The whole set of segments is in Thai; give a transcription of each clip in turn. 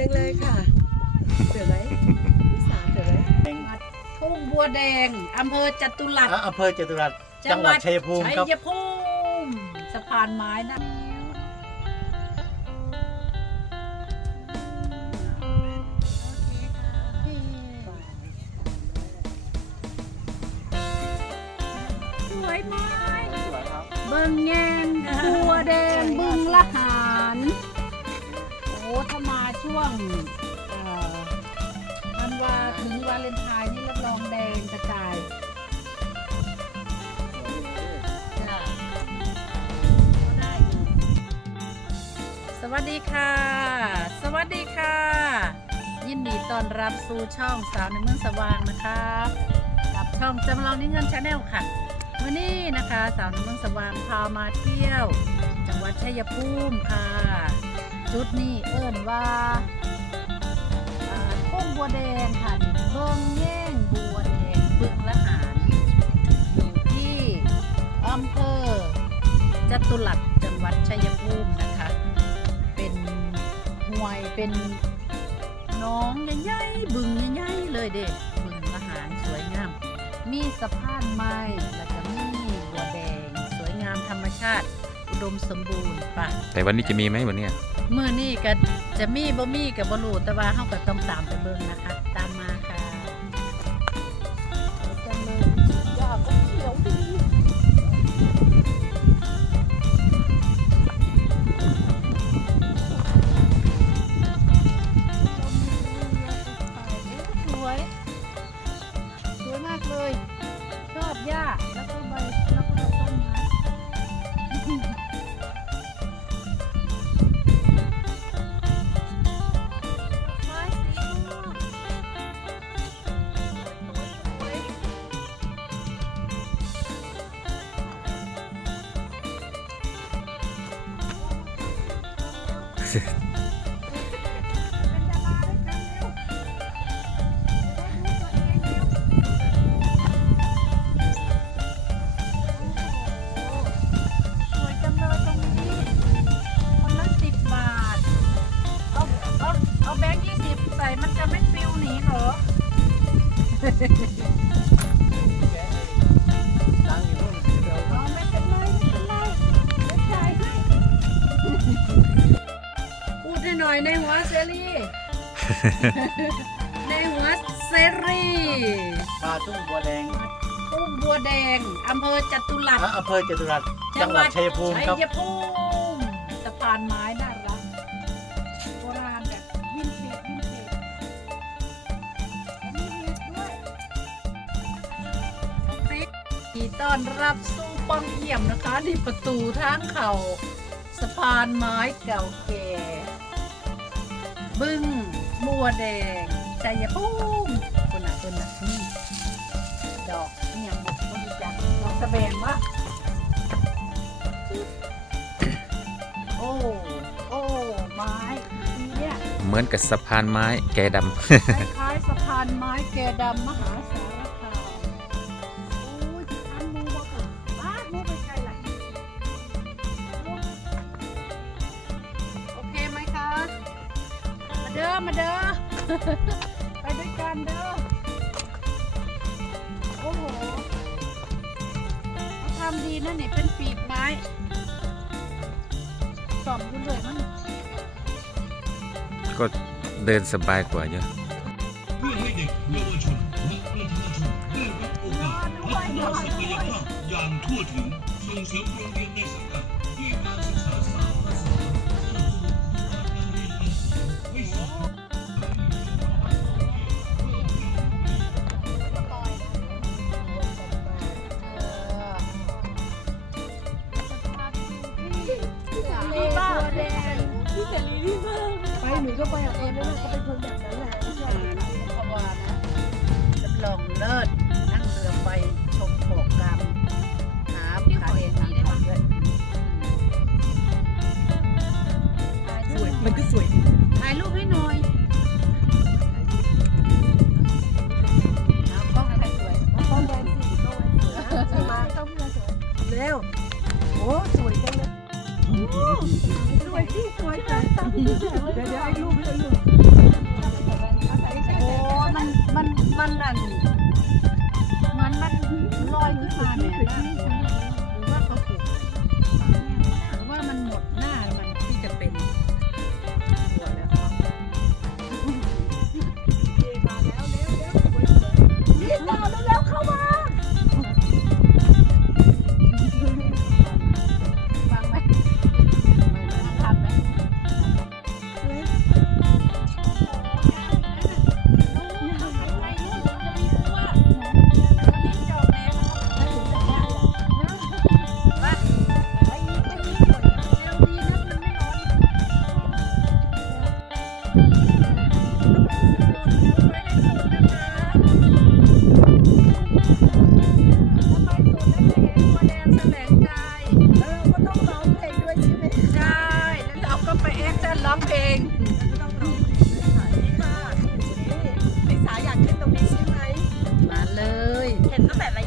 จังเลยค่ะสวยไหมนิสาสวยไหมทุ่งบัวแดงอำเภอจตุรัส อะอำเภอจตุรัสจังหวัดชัยภูมิชัครับยภูมิสะพานไม้นะสวยไหมสวยครับ เบิ่งแยง ช่วงเอ่อธันวาถึงวาเลนไทน์นี่รับรองแดงกระจายสวัสดีค่ะ สวัสดีค่ะ ยินดีต้อนรับสู่ช่องสาวในเมืองสว่างนะครับกับช่องจำลองนิเงินชาแนลค่ะวันนี้นะคะสาวในเมืองสว่างพามาเที่ยว จังหวัดชัยภูมิค่ะ จุดนี้เอิ้นว่าพุ่งบัวแดงค่ะเบิ่งแย่งบัวแดงบึงละหารอยู่ที่อำเภอจตุรัสจังหวัดชัยภูมินะคะ เป็นห้วยเป็นน้องใหญ่ๆบึงใหญ่ๆเลยเด็กบึงละหารสวยงาม มีสะพานไม้แล้วก็มีบัวแดง สวยงามธรรมชาติ อุดมสมบูรณ์ป่ะแต่วันนี้จะมีไหมวันเนี้ย มื่อนี่ก็จะมีบ่มีกับบรูแต่ว่าเฮาก็ต้องตามไปเบิ่งนะคะ ตามมาค่ะจะมือยยาก็เขียวดี เอาเอาเอาแบงค์ยี่สิบใส่มันจะไม่ปลิวหนีเหรอ น่อยในหัวเซรีในหัวเซรีปลาทุ่งบัวแดงทุ่งบัวแดงอำเภอจตุรัส อะอำเภอจตุรัสจังหวัดชัยภูมิครับ ชัยภูมิสะพานไม้น่ารักโบราณแบบวินเทจวินเทจมีเห็ดด้วยที่ต้อนรับสู่ป้องเยี่ยมนะคะที่ประตูทางเขาสะพานไม้เก่าแก่ บึ้งบัวแดงชัยภูมิคนน่ะคนน่ะนี่ดอกนี่ยังบุกคนจักดอกสะแบงวะโอ้โอ้ไม้ทีเนี่ยเหมือนกับสะพานไม้แกดคล้ายๆสะพานไม้แกดำมหาสาร มาเด้อมาเด้อ ไปด้วยกันเด้อ โอ้โหเขาทำดีนะนี่เป็นปีกไม้ส่อมอยู่เลยมันำก็เดินสบายกว่าเยอะเพื่อให้เด็กเยาวชนและประชาชนได้รับโอกาสพัฒนาศักยภาพอย่างทั่วถึงส่งเสริมโรงเรียนในสัง ก็ไปกับคนนั้นแหละเขาเป็นคนแบบนั้นแหละ มันมันนั่นมันมันลอยขึ้นมาเนี่ย ตั้งแต่ร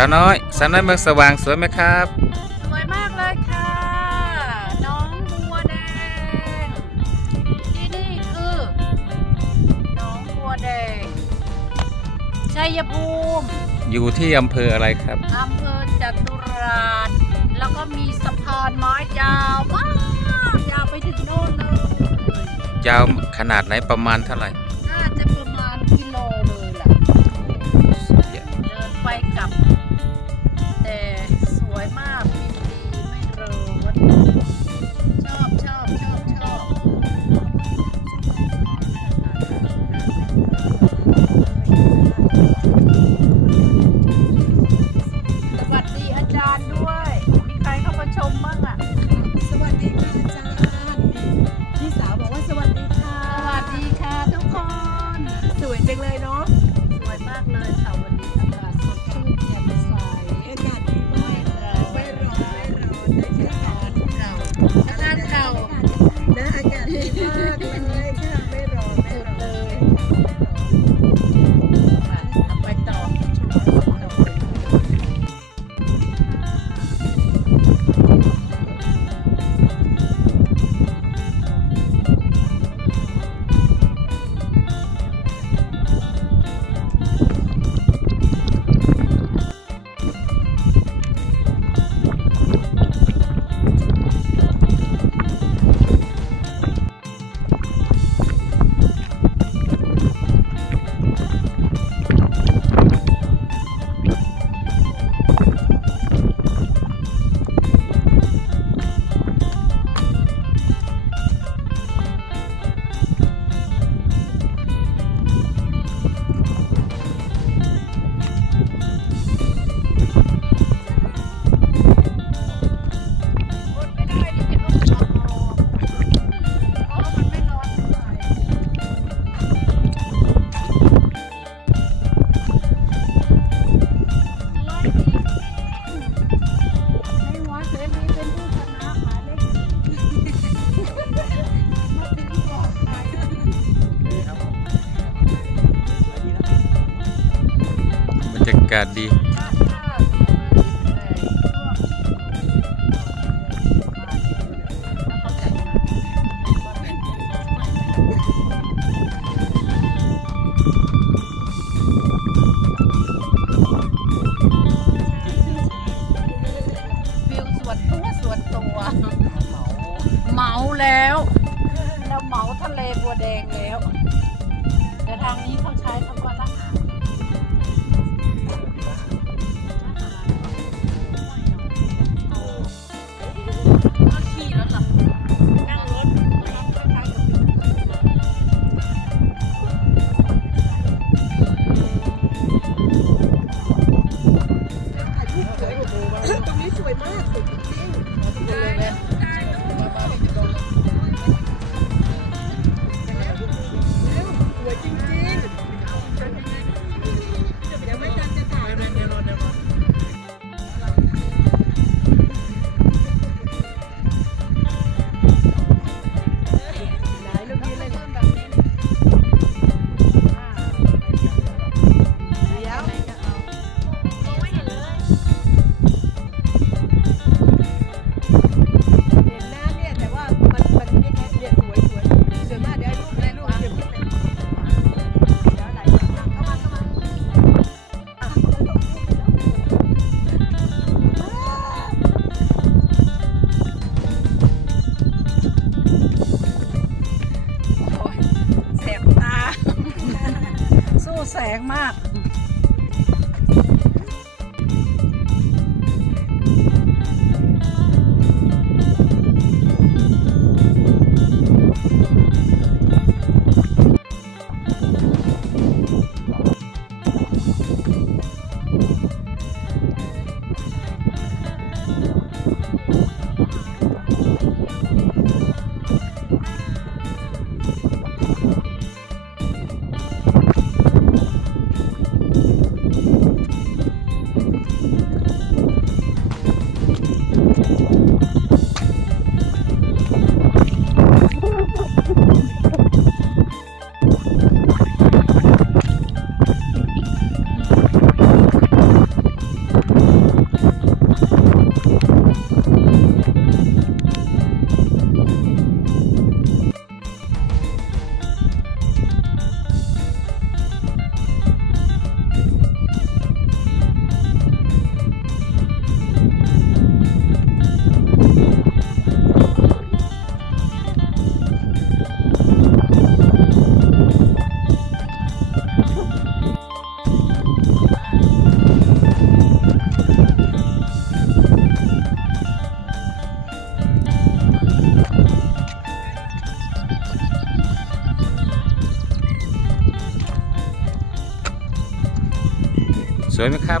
สาวน้อยสาวน้อยเมืองสว่างสวยไหมครับ สวยมากเลยค่ะ น้องบัวแดง ที่นี่คือน้องบัวแดงชัยภูมิอยู่ที่อำเภออะไรครับ อำเภอจตุราชแล้วก็มีสะพานไม้ยาวมากยาวไปถึงโน่นเลยยาวขนาดไหนประมาณเท่าไหร่ากาศดี วิวสวนตัวสวนตัวเมาแล้ว แล้วเมาทะเลบัวแดงแล้ว แต่ทางนี้เขาใช้คำว่าละ วยไหมครับ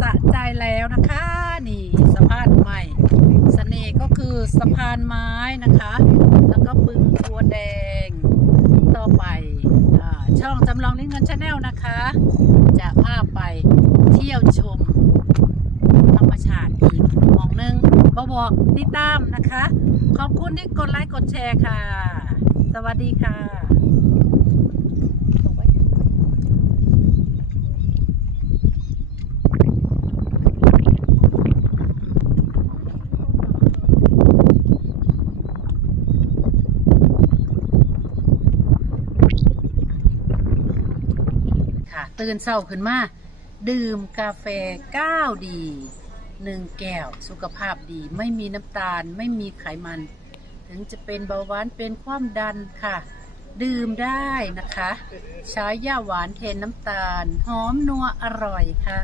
สะใจแล้วนะคะ นี่สะพานใหม่เสน่ห์ก็คือสะพานไม้นะคะ แล้วก็บึงบัวแดง ต่อไปอช่องจำลองลิ้นเงินชาแนลนะคะ จะพาไปเที่ยวชม ธรรมชาติอีกมองหนึงบอบอกติดตามนะคะ ขอบคุณที่กดไลค์กดแชร์ค่ะ สวัสดีค่ะ ตื่นเศร้าขึ้นมา ดื่มกาแฟก้าวดีหนึ่งแก้ว สุขภาพดี ไม่มีน้ำตาล ไม่มีไขมัน ถึงจะเป็นเบาหวานเป็นความดันค่ะ ดื่มได้นะคะ ใช้ย่าหวานเทนน้ำตาล หอมนัวอร่อยค่ะ